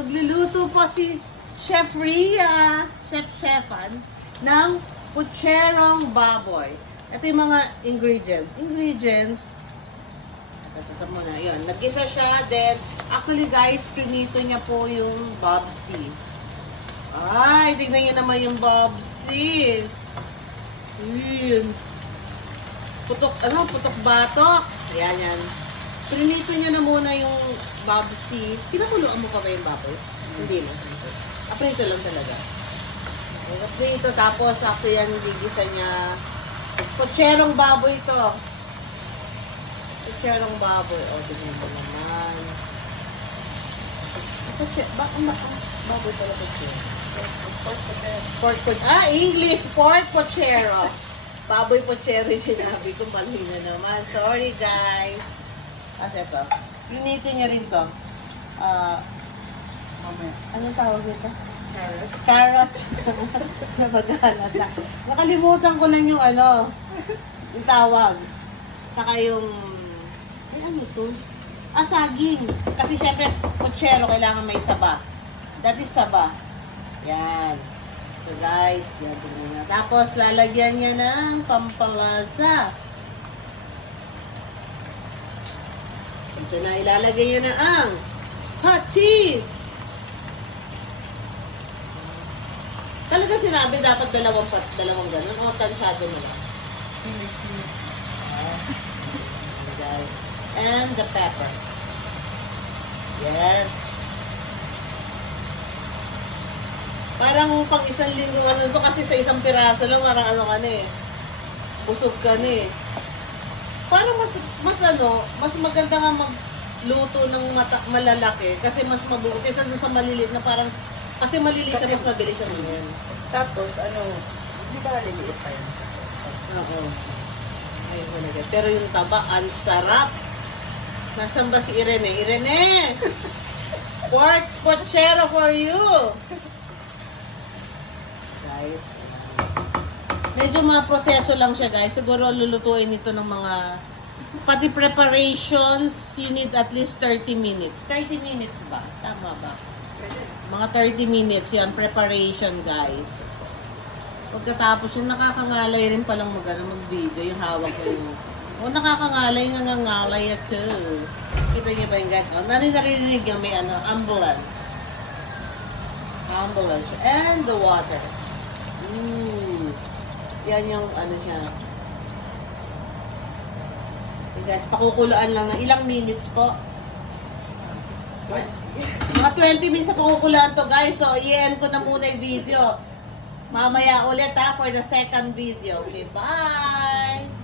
Magluluto po si Chef Rhea, Chef-Chefan, ng pucherong baboy. Ito yung mga ingredients. Ito muna, yun. Nag-isa siya, then, actually guys, pinito niya po yung babsi. Ay, tignan niyo naman yung babsi. Yun. Putok batok. Ayan, yan. Prinito niya na muna yung babsi. Pinakuluan mo pa ba yung baboy? Hindi mo. Aprito lang talaga. Aprito, tapos after yan, gigisa niya. Pucherong baboy ito. Pucherong baboy. O, tingnan mo naman. Baboy pala puchero. English. Pork puchero. Baboy puchero yung sinabi ko. Mali na naman. Sorry, guys. Kasi ito. Linitin niya rin to. Anong tawag nito? Carrots. Nabagalan na. Nakalimutan ko lang yung yung tawag. Saka yung, ano to? Saging. Kasi syempre, puchero, kailangan may saba. That is saba. Yan. So guys, yan tingnan. Tapos, lalagyan niya ng pampalasa. Ito na, ilalagay niya na ang hot cheese. Talaga sinabi dapat dalawang ganun o tansyado mo lang. And the pepper. Yes. Parang pang isang linggo to kasi sa isang piraso lang parang busog ka na eh. Parang mas maganda nga magluto ng malalaki kasi mas mabuti kaysa dun sa maliliit na parang kasi maliliit siya, mas mabilis siya ngayon. Tapos, di ba liliit pa yun? Oo. Ayun talaga. Pero yung taba, ang sarap. Nasaan ba si Irene? Irene! Pork puchero for you! Guys, medyo mga proseso lang siya guys. Siguro lulutuin ito ng mga pati preparations, you need at least 30 minutes. 30 minutes ba? Tama ba? Mga 30 minutes yan, preparation guys. Pagkatapos yung nakakangalay rin palang mag-video, yung hawak ko yung nakakangalay, nangangalay ako. Kita niyo ba yun guys? Narinig yung may ambulance. Ambulance. And the water. Yan yung siya. Okay guys, pakukulaan lang ng ilang minutes po. Mga 20 minutes sa pakukulaan to guys. So, i-end ko na muna yung video. Mamaya ulit for the second video. Okay, bye!